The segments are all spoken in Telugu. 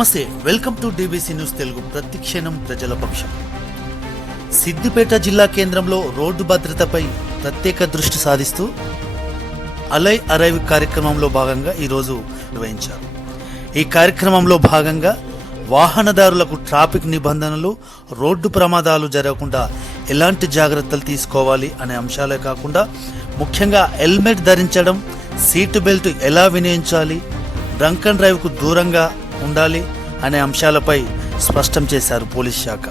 నమస్తే, welcome to DBC news Telugu. ప్రతిక్షణం ప్రజల పక్షం. సిద్దిపేట జిల్లా కేంద్రంలో రోడ్డు భద్రతపై ప్రత్యేక దృష్టి సాధిస్తూ అలై అరైవ్ కార్యక్రమంలో భాగంగా ఈరోజు నిర్వహించారు. ఈ కార్యక్రమంలో భాగంగా వాహనదారులకు ట్రాఫిక్ నిబంధనలు, రోడ్డు ప్రమాదాలు జరగకుండా ఎలాంటి జాగ్రత్తలు తీసుకోవాలి అనే అంశాలే కాకుండా ముఖ్యంగా హెల్మెట్ ధరించడం, సీటు బెల్ట్ ఎలా వినియోగించాలి, డ్రంక్ అండ్ డ్రైవ్కు దూరంగా ఉండాలి అనే అంశాలపై స్పష్టం చేశారు పోలీస్ శాఖ.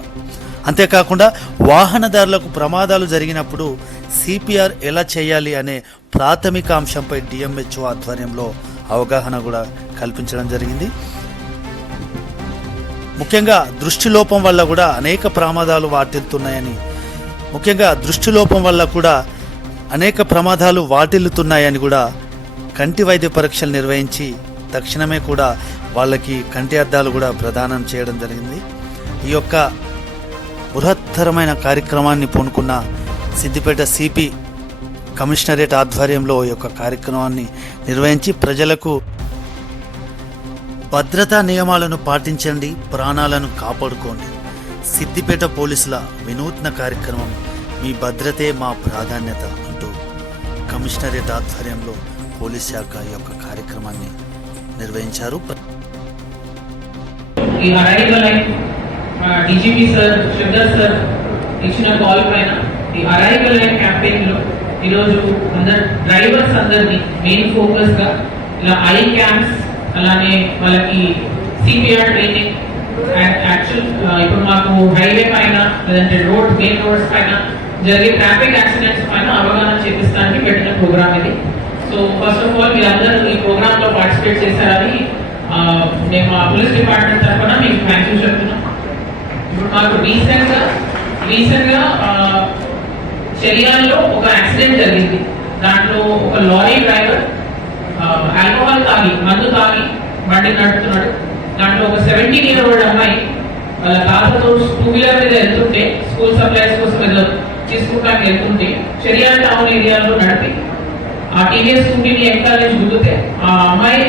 అంతేకాకుండా వాహనదారులకు ప్రమాదాలు జరిగినప్పుడు సిపిఆర్ ఎలా చేయాలి అనే ప్రాథమిక అంశంపై డిఎంహెచ్ఓ ఆధ్వర్యంలో అవగాహన కూడా కల్పించడం జరిగింది. ముఖ్యంగా దృష్టిలోపం వల్ల కూడా అనేక ప్రమాదాలు వాటిల్లుతున్నాయని కూడా కంటి వైద్య పరీక్షలు నిర్వహించి తక్షణమే కూడా వాళ్ళకి కంటి అద్దాలు కూడా ప్రదానం చేయడం జరిగింది. ఈ యొక్క బృహత్తరమైన కార్యక్రమాన్ని పూనుకున్న సిద్దిపేట సిపి కమిషనరేట్ ఆధ్వర్యంలో ఈ యొక్క కార్యక్రమాన్ని నిర్వహించి ప్రజలకు భద్రతా నియమాలను పాటించండి, ప్రాణాలను కాపాడుకోండి. సిద్దిపేట పోలీసుల వినూత్న కార్యక్రమం మీ భద్రతే మా ప్రాధాన్యత అంటూ కమిషనరేట్ ఆధ్వర్యంలో పోలీస్ శాఖ ఈ యొక్క కార్యక్రమాన్ని నిర్వహించారు. ఈ arrival DGP sir, Shivadas sir ఇచ్చిన కాల్ పైన ఈ అరైవల్ క్యాంపెయిన్ లో ఈరోజు డ్రైవర్స్ అందరినీ మెయిన్ ఫోకస్ గా ఇలా ఐ క్యాంప్స్, అలానే వాళ్ళకి సిపిఆర్ ట్రైనింగ్ అండ్ యాక్చువల్ ఇప్పుడు మాకు హైవే పైన లేదంటే మెయిన్ రోడ్స్ పైన జరిగే ట్రాఫిక్ యాక్సిడెంట్స్ పైన అవగాహన చేపిస్తానికి పెట్టిన ప్రోగ్రామ్ ఇది. సో ఫస్ట్ ఆఫ్ ఆల్ మీరందరూ ఈ ప్రోగ్రామ్ లో పార్టిసిపేట్ చేశారని మేము మా పోలీస్ డిపార్ట్మెంట్ తరఫున మీకు థ్యాంక్ యూ చెప్తున్నాం. ఇప్పుడు మాకు రీసెంట్ గా చర్యాలలో ఒక యాక్సిడెంట్ జరిగింది. దాంట్లో ఒక లారీ డ్రైవర్ ఆల్కహాల్ మందు తాగి బండి నడుపుతున్నాడు. దాంట్లో ఒక 17-year-old అమ్మాయి వాళ్ళ తాతతో 2-wheeler మీద వెళ్తుంటే, స్కూల్ సప్లైస్ కోసం తీసుకుంటానికి వెళ్తుంటే చర్యాల టౌన్ ఏరియాలో నడిపి ఆ టీవీఎస్ స్కూటీని వెనకాల నుంచి గుద్దితే ఆ అమ్మాయి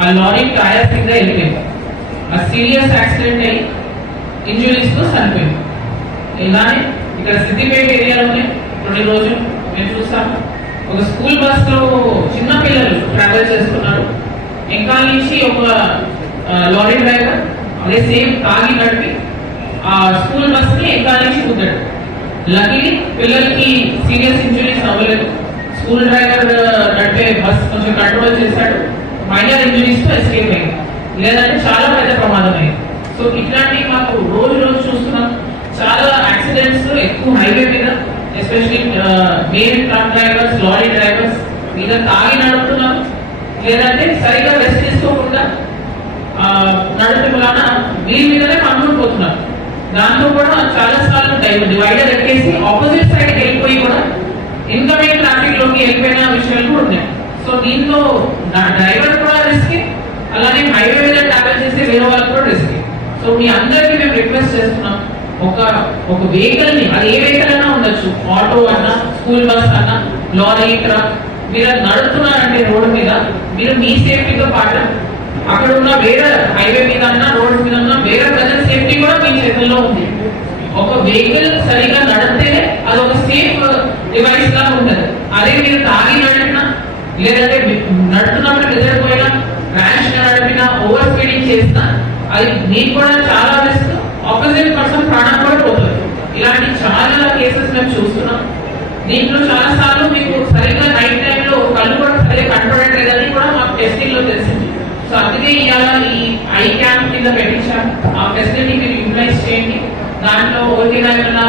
ఆ లారీ టైర్ కింద వెళ్ళిపోయింది. ఆ సీరియస్ యాక్సిడెంట్ అయ్యి ఇంజురీస్ తో చనిపోయింది. ఇలానే ఇక్కడ సిద్దిపేట ఏరియాలోనే కొన్ని రోజులు మేము చూసాము. ఒక స్కూల్ బస్ లో చిన్న పిల్లలు ట్రావెల్ చేస్తున్నారు. వెనకాల నుంచి ఒక లారీ డ్రైవర్ అదే సేమ్ తాగి నడిపి ఆ స్కూల్ బస్ ని వెనకాల నుంచి గుద్దాడు. లక్కీలీ పిల్లలకి సీరియస్ ఇంజురీస్ అవ్వలేదు. స్కూల్ డ్రైవర్ నడిపే బస్ కొంచెం కంట్రోల్ చేశాడు. మైనర్ ఇంజురీస్ తో ఎస్కేప్ అయింది, లేదంటే చాలా పెద్ద ప్రమాదం అయింది. సో ఇట్లాంటివి మాకు రోజు చూస్తున్నాం. చాలా యాక్సిడెంట్స్ ఎక్కువ హైవే మీద, especially main truck drivers, lorry drivers మీద తాగి నడుపుతున్నారు, లేదంటే సరిగా రెస్ట్ తీసుకోకుండా నడపడం వలన వీరి మీదనే పన్నులు పోతున్నారు. దాంతో కూడా చాలా సార్లు డివైడర్ ఎక్కేసి ఆపోజిట్ సైడ్ వెళ్ళిపోయి కూడా ఇన్కమింగ్ ట్రాఫిక్ లోకి వెళ్ళిపోయిన విషయాలు కూడా ఉన్నాయి. సో దీంట్లో డ్రైవర్ కూడా రిస్క్, అలానే హైవే మీద ట్రావెల్ చేసే వేరే వాళ్ళు కూడా రిస్క్. సో మీ అందరికీ మేము రిక్వెస్ట్ చేస్తున్నాం, ఒక వెహికల్ ని, అది ఏ వెహికల్ అయినా ఉండొచ్చు, ఆటో అన్నా, స్కూల్ బస్ అన్నా, లారీ, ట్రక్, మీరు నడుపుతున్నారంటే రోడ్డు మీద మీరు మీ సేఫ్టీతో పాటు అక్కడ ఉన్న వేరే హైవే మీద అన్నా, రోడ్డు మీద అన్నా వేరే ప్రజల సేఫ్టీ కూడా మీ చేతుల్లో ఉంది. ఒక వెహికల్ సరిగా నడిస్తేనే అది ఒక సేఫ్ డివైస్ గా ఉంటుంది. అదే మీరు తాగి నడిపినా, లేదంటే నడుతున్నప్పుడు నిద్రపోయినా, ర్యాష్ గా నడిపినా, ఓవర్ స్పీడింగ్ చేసినా అది మీకు కూడా చాలా రిస్క్. ఆపోజిట్ పర్సన్ ప్రాణం కూడా పోతుంది. ఇలాంటి చాలా కేసెస్ మేము చూస్తున్నాం. దీంట్లో చాలా సార్లు మీకు సరిగ్గా నైట్ టైంలో కళ్ళు కూడా సరిగ్గా కంట్రోల్ లేదని కూడా మాకు టెస్టింగ్ లో తెలిసింది. సో అందుకే ఇవాళ ఈ ఐ క్యాంప్ కింద పెట్టించాం. ఆ ఫెసిలిటీ మీరు యూటిలైజ్ చేయండి. దాంట్లో ఏమైనా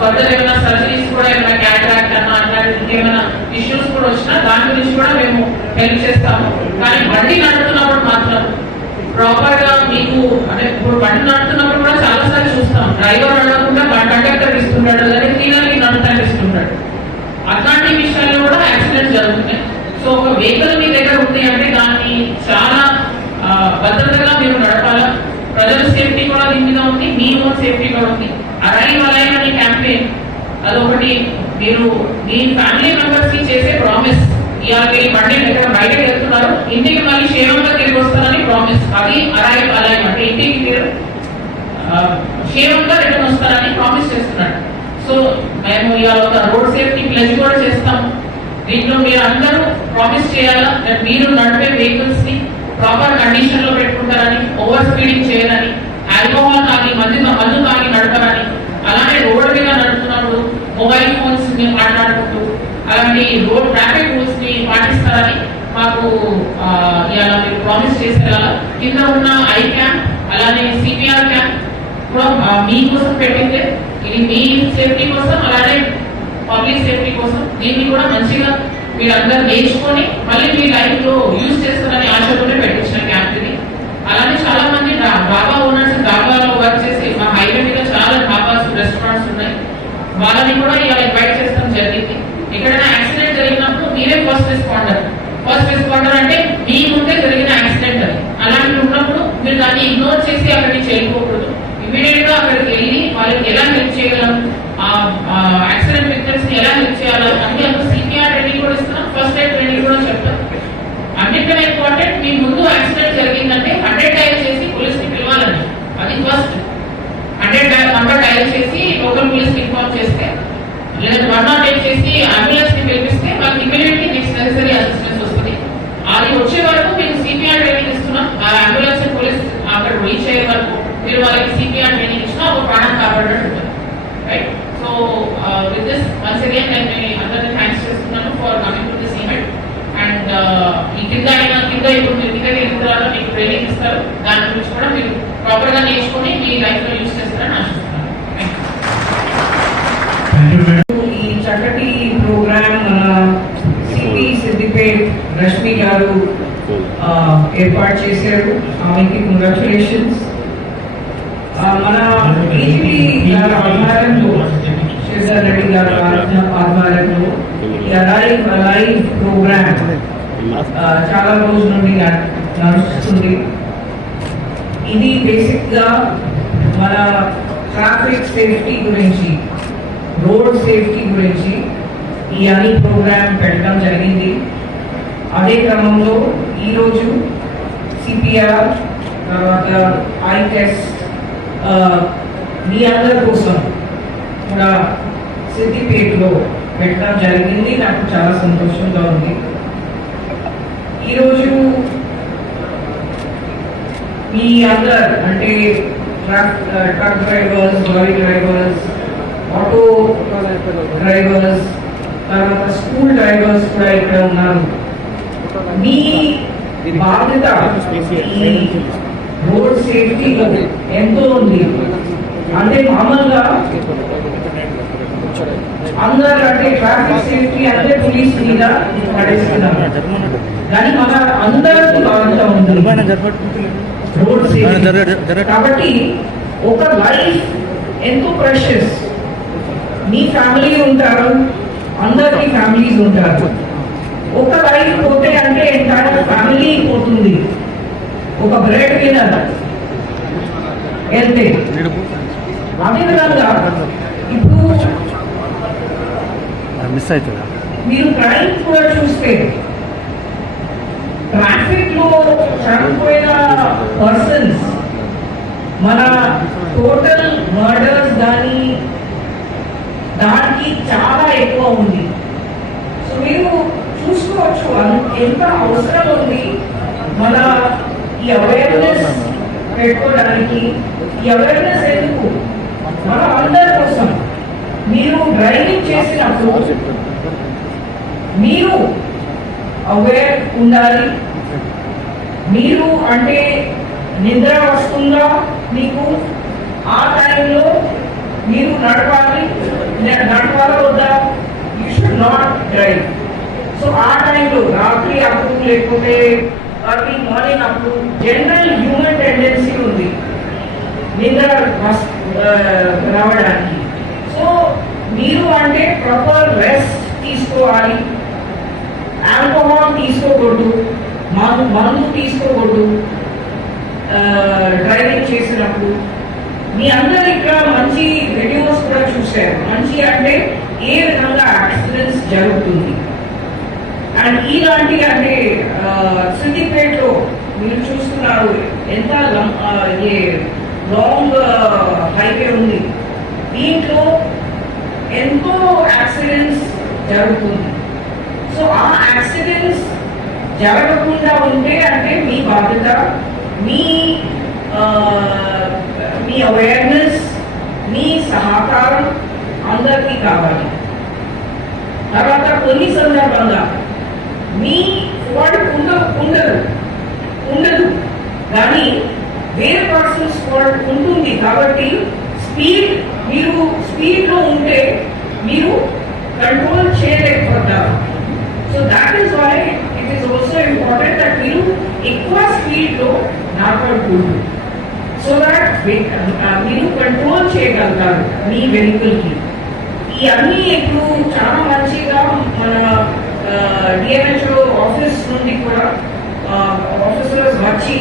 ఫర్దర్ ఏమైనా సర్జరీస్ కూడా, ఏమైనా క్యాటరాక్ట్ అన్నా అట్లాంటి ఇంకేమైనా ఇష్యూస్ కూడా వచ్చినా దాని గురించి కూడా మేము హెల్ప్ చేస్తాము. కానీ బండి నడుపుతున్నప్పుడు మాత్రం ప్రాపర్ గా మీకు, అంటే ఇప్పుడు బండి నడుపుతున్నప్పుడు కూడా చాలా సార్లు చూస్తాం, డ్రైవర్ నడవకుండా కండక్టర్ ఇస్తుంటాడు, లేదా క్లీనర్ కి నడపడానికి ఇస్తుంటాడు. అట్లాంటి విషయాల్లో కూడా యాక్సిడెంట్స్ జరుగుతున్నాయి. సో ఒక వెహికల్ మీ దగ్గర ఉంది అంటే దాన్ని చాలా భద్రతగా మీరు నడపాలా. ప్రజల సేఫ్టీ కూడా దీని మీద ఉంది, మీ ఓన్ సేఫ్టీ కూడా ఉంది. అరైవ్ అనే క్యాంపెయిన్ అదొకటి మీరు మీ ఫ్యామిలీ మెంబర్స్ కి చేసే ప్రామిస్. ఇవాళ బండి ఎక్కడ బయటకు వెళ్తున్నారు వస్తారు, ఇంటికి మళ్ళీ క్షేమంగా తిరిగి వస్తారని ప్రామిస్. అది అరైవ్ అంటే ఇంటికి మీరు క్షేమంగా రిటర్న్ వస్తారని ప్రామిస్ చేస్తున్నాడు. సో మేము ఇవాళ ఒక రోడ్ సేఫ్టీ ప్లెజ్ కూడా చేస్తాము. దీంట్లో మీరు అందరూ ప్రామిస్ చేయాలా మీరు నడిపే వెహికల్స్ ని ప్రాపర్ కండిషన్ లో పెట్టుకుంటారని, ఓవర్ స్పీడింగ్ చేయాలని, ఆల్కహాల్ తాగి మందు తాగి నడపరని, అలానే రోడ్డు మీద నడుపుతున్నప్పుడు మొబైల్ ఫోన్స్ మీరు మాట్లాడుకుంటూ అలాంటి రోడ్ ట్రాఫిక్ రూల్స్ ని పాటిస్తారని మాకు ఇలా మీరు ప్రామిస్ చేసేలా. కింద ఉన్న ఐ క్యాంప్ అలానే సిపిఆర్ క్యాంప్ కూడా మీకోసం పెట్టిందే. ఇది మీ సేఫ్టీ కోసం అలానే పబ్లిక్ సేఫ్టీ కోసం. దీన్ని కూడా మంచిగా మీరు అందరు నేర్చుకొని మళ్ళీ మీ లైఫ్ లో యూజ్ చేస్తారని ఆశతోనే పెట్టించిన క్యాంప్ ఇది. అలానే చాలా మంది డాబా ఓనర్స్ డాబాలో వర్క్ చేసి మా హైవే మీద చాలా డాబాస్ రెస్టారెంట్స్ ఉన్నాయి, వాళ్ళని కూడా ఇలా ఇన్వైట్ చేస్తాం జరిగింది. ఎక్కడైనా యాక్సిడెంట్ జరిగినప్పుడు మీరే ఫస్ట్ రెస్పాండర్ అంటే మీ ముందే జరిగిన యాక్సిడెంట్ అది. అలాంటి ఉన్నప్పుడు మీరు దాన్ని ఇగ్నోర్ చేసి అక్కడికి చేయకూడదు. ఇమీడియట్ గా అక్కడికి వెళ్ళి వాళ్ళకి ఎలా హెల్ప్ చేయగలం, యాక్సిడెంట్ విక్టిమ్స్ ని ఎలా హెల్ప్ చేయాలి అంటే అందులో సిపిఆర్ ట్రైనింగ్ కూడా ఇస్తున్నాం, ఫస్ట్ ఎయిడ్ ట్రైనింగ్ కూడా చెప్తాం. అన్నిటికన్నా ఇంపార్టెంట్, మీ ముందు యాక్సిడెంట్ జరిగిందంటే 100 డయల్ చేసి పోలీస్ ని పిలవాలండి. అది ఫస్ట్ 100 నంబర్ డయల్ చేసి లోకల్ పోలీస్ ని ఇన్ఫార్మ్ చేస్తే, లేదా 108 చేసి అంబులెన్స్ ని పిలిపిస్తే వాళ్ళకి ఇమీడియట్లీ నెక్స్ట్ నెసరీ అసిస్టెన్స్ వస్తుంది. అది వచ్చే వరకు మీకు సిపిఆర్ ట్రైనింగ్ ఇస్తున్నాం. ఆ అంబులెన్స్ పోలీస్ అక్కడ రీచ్ అయ్యే వరకు మీరు వాళ్ళకి సిపిఆర్ ట్రైనింగ్ ఇచ్చినా ఒక ప్రాణం కాపాడడం ఉంటుంది. Right. So with this once again నేను అందరినీ థ్యాంక్స్ చేస్తున్నాను for coming to this event. And ఈ కింద ఇప్పుడు మీరు కింద వెళ్ళిన తర్వాత మీకు ట్రైనింగ్ ఇస్తారు, దాని గురించి కూడా మీరు ప్రాపర్ గా నేర్చుకొని మీ లైఫ్ లో యూజ్ చేస్తారని ఆశిస్తున్నాను. ఈ చక్కటి ప్రోగ్రామ్ మన సిపి సిద్దిపేట్ రష్మి గారు ఏర్పాటు చేశారు. ఆమెకి కంగ్రాచులేషన్స్. మన డీజీపీ గారి ఆధ్వర్యంలో, శేషర్ రెడ్డి గారి ఆధ్వర్యంలో ఈ అలైవ్ ప్రోగ్రామ్ చాలా రోజుల నుండి నడుస్తుంది. ఇది బేసిక్ గా మన ట్రాఫిక్ సేఫ్టీ గురించి, రోడ్ సేఫ్టీ గురించి ఈ అన్ని ప్రోగ్రామ్ పెట్టడం జరిగింది. అదే క్రమంలో ఈరోజు సిపిఆర్ తర్వాత ఐ టెస్ట్ మీ అందరి కోసం కూడా సిద్దిపేటలో పెట్టడం జరిగింది. నాకు చాలా సంతోషంగా ఉంది. ఈరోజు మీ అందరు అంటే truck drivers, lorry drivers, auto drivers, తర్వాత స్కూల్ డ్రైవర్స్ కూడా ఇక్కడ ఉన్నారు. మీ బాధ్యత ఈ రోడ్ సేఫ్టీలో ఎంతో ఉంది. అంటే మామూలుగా అందరు అంటే ట్రాఫిక్ సేఫ్టీ అంటే పోలీస్ మీద నడుస్తున్నారు, కానీ మన అందరికీ బాధ్యత ఉంది రోడ్ సేఫ్టీ. కాబట్టి ఒక లైఫ్ ఎంతో ప్రెషస్. మీ ఫ్యామిలీ ఉంటారు, అందరికి ఫ్యామిలీస్ ఉంటారు. ఒక లైఫ్ పోతే అంటే ఎంటైర్ ఫ్యామిలీ పోతుంది. ఒక బ్రెడ్ విన్నర్ వెళ్తే అదేవిధంగా ఇప్పుడు మిస్ అవుతుందా మీరు క్రైమ్ కూడా చూస్తే ట్రాఫిక్ లో చనిపోయిన పర్సన్స్ మన టోటల్ మర్డర్స్ దానికి చాలా ఎక్కువ ఉంది. సో మీరు చూసుకోవచ్చు ఎంత అవసరం ఉంది మన ఈ అవేర్నెస్ పెట్టుకోవడానికి. ఈ అవేర్నెస్ ఎందుకు? మనం అందరి కోసం. మీరు డ్రైవింగ్ చేసినప్పుడు మీరు అవేర్ ఉండాలి. మీరు అంటే నిద్ర వస్తుందా మీకు, ఆ టైంలో మీరు నడపాలా వద్దా? You should not drive. So ఆ టైంలో రాత్రి అప్పుడు లేకపోతే ఎర్లీ మార్నింగ్ అప్పుడు జనరల్ హ్యూమన్ టెండెన్సీ ఉంది నిద్ర రావడానికి. సో మీరు అంటే ప్రాపర్ రెస్ట్ తీసుకోవాలి. ఆల్కహాల్ తీసుకోకూడదు, మందు తీసుకోకూడదు డ్రైవింగ్ చేసినప్పుడు. మీ అందరు ఇక్కడ మంచి వీడియోస్ కూడా చూశారు. మంచి అంటే ఏ విధంగా యాక్సిడెంట్స్ జరుగుతుంది. అండ్ ఇలాంటి అంటే సిద్దిపేటలో మీరు చూస్తున్నారు ఎంత లాంగ్ హైవే ఉంది. దీంట్లో ఎంతో యాక్సిడెంట్స్ జరుగుతుంది. సో ఆ యాక్సిడెంట్స్ జరగకుండా ఉంటే అంటే మీ బాధ్యత, మీ అవేర్నెస్, మీ సహకారం అందరికీ కావాలి. తర్వాత కొన్ని సందర్భంగా మీ ఫాల్ట్ ఉండదు కానీ వేరే పర్సన్స్ ఫాల్ట్ ఉంటుంది. కాబట్టి మీరు స్పీడ్లో ఉంటే మీరు కంట్రోల్ చేయలేకపోతారు. So that is why it is also important that మీరు ఎక్కువ స్పీడ్లో నడపకూడదు. సో దాట్ మీరు కంట్రోల్ చేయగలుగుతారు మీ వెహికల్కి. ఇవన్నీ ఇప్పుడు చాలా మంచిగా మన డిఎంహెచ్ఓ ఆఫీస్ నుండి కూడా ఆఫీసర్స్ వచ్చి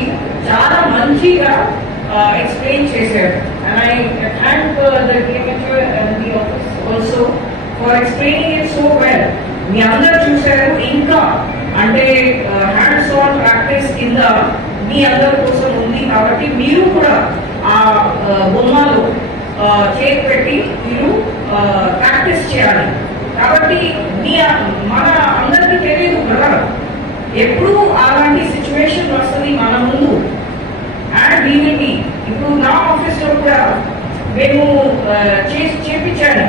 చాలా మంచిగా ఎక్స్ప్లెయిన్ చేశారు. And I thank the DMHO and the office also for explaining it so well. మీ అందరు చూశారు. ఇంకా అంటే హ్యాండ్స్ ఆన్ ప్రాక్టీస్ కింద మీ అందరి కోసం ఉంది. కాబట్టి మీరు కూడా ఆ బొమ్మలో చేతి పెట్టి మీరు ప్రాక్టీస్ చేయాలి. కాబట్టి మన అందరికీ తెలియదు కదా ఎప్పుడు అలాంటి సిచ్యువేషన్ వస్తుంది మన ముందు. అండ్ వీ విల్ బి ఇప్పుడు నా ఆఫీస్లో కూడా మేము చేపించాను.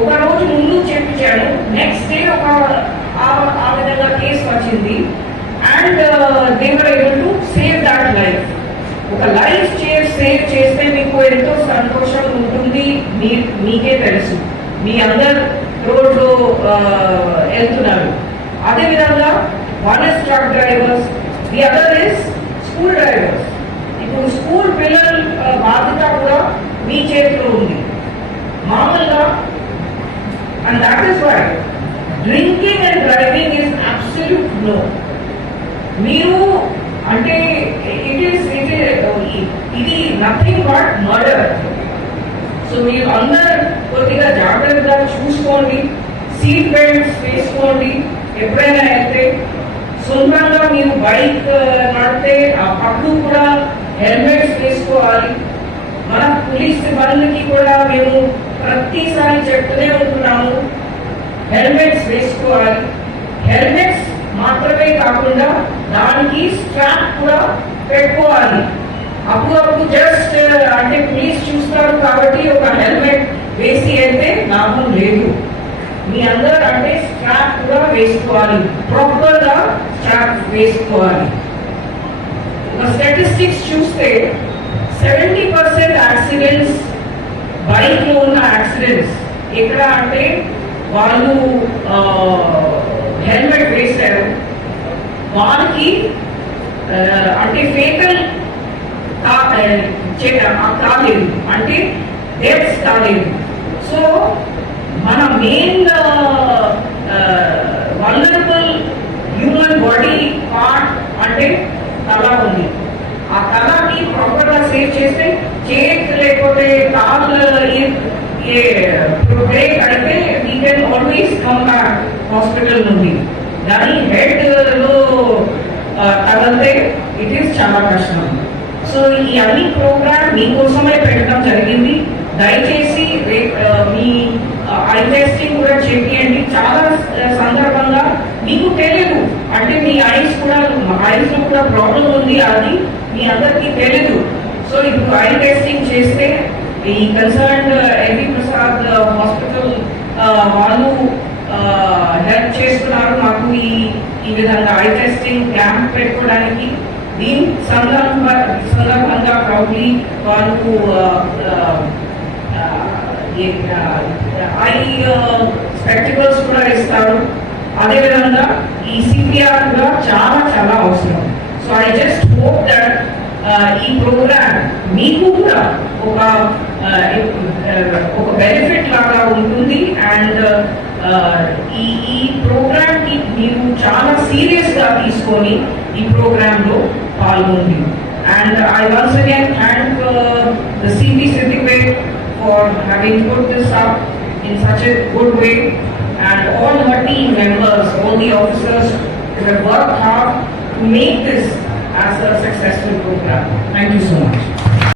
ఒక రోజు ముందు చేపించాను, నెక్స్ట్ డే ఆ విధంగా కేసు వచ్చింది. And they were able to save that life. ఒక లైఫ్ సేవ్ చేస్తే మీకు ఎంతో సంతోషం ఉంటుంది. మీకే తెలుసు. మీ అందరు రోడ్లో వెళ్తున్నారు. అదేవిధంగా one is truck drivers, the other is school drivers. ఇప్పుడు స్కూల్ పిల్లల బాధ్యత కూడా మీ చేతిలో ఉంది మామూలుగా. And that is why drinking and driving is absolute no. మీరు అంటే ఇది నథింగ్ బట్ మర్డర్. సో మీరు అందరు కొద్దిగా జాగ్రత్తగా చూసుకోండి, సీట్ బెల్ట్స్ వేసుకోండి. ఎప్పుడైనా అయితే సొంతంగా మీరు బైక్ నడితే అప్పుడు కూడా హెల్మెట్స్ వేసుకోవాలి. మన పోలీస్ సిబ్బందికి కూడా మేము ప్రతిసారి చెప్తూనే ఉంటున్నాము, హెల్మెట్స్ వేసుకోవాలి. హెల్మెట్స్ మాత్రమే కాకుండా దానికి స్ట్రాప్ కూడా పెట్టుకోవాలి. అప్పుడు జస్ట్ అంటే పోలీస్ చూస్తారు కాబట్టి ఒక హెల్మెట్ వేసి అయితే లాభం లేదు. మీ అందరూ అంటే స్ట్రాప్ కూడా వేసుకోవాలి, ప్రాపర్ గా స్ట్రాప్ వేసుకోవాలి. స్టాటిస్టిక్స్ చూస్తే 70% యాక్సిడెంట్స్ బైక్ లో ఉన్న యాక్సిడెంట్స్ ఎక్కడ అంటే వాళ్ళు హెల్మెట్ వేశారు, వాళ్ళకి అంటే ఫేటల్ కాలేదు, అంటే డెత్స్ కాలేదు. సో మన main vulnerable human body part అంటే తల ఉంది. ఆ తలకి ప్రాపర్ గా సేవ్ చేస్తే చేతి లేకపోతే కాళ్ళు బ్రేక్ అయితే we can always come back hospital నుండి. దాని హెడ్ లో తగిలితే ఇట్ ఈస్ చాలా కష్టం. సో ఈ అన్ని ప్రోగ్రామ్ మీకోసమే పెట్టడం జరిగింది. దయచేసి మీ ఐ టెస్టింగ్ కూడా చేయండి. చాలా సందర్భంగా మీకు తెలియదు అంటే మీ ఐస్ లో కూడా ప్రాబ్లం ఉంది, అది మీ అందరికీ తెలియదు. సో ఇప్పుడు ఐ టెస్టింగ్ చేస్తే ఈ కన్సర్న్ ఎల్వి ప్రసాద్ హాస్పిటల్ వాళ్ళు హెల్ప్ చేస్తున్నారు మాకు ఈ విధంగా ఐ టెస్టింగ్ క్యాంప్ పెట్టుకోవడానికి. దీని సందర్భంగా ప్రౌడ్లీ వాళ్ళకు ఐ స్పెక్టికల్స్ కూడా ఇస్తారు. అదేవిధంగా ఈ సిపిఆర్ కూడా చాలా చాలా అవసరం. So I just hope that ఈ ప్రోగ్రామ్ మీకు కూడా ఒక బెనిఫిట్ లాగా ఉంటుంది. అండ్ ఈ ప్రోగ్రామ్ కి మీరు చాలా సీరియస్ గా తీసుకొని ఈ ప్రోగ్రామ్ లో పాల్గొంది. And I once again thank the CP Siddipet for having put this up in such a good way, and all her team members, all the officers who have worked hard to make this as a successful program. Thank you so much.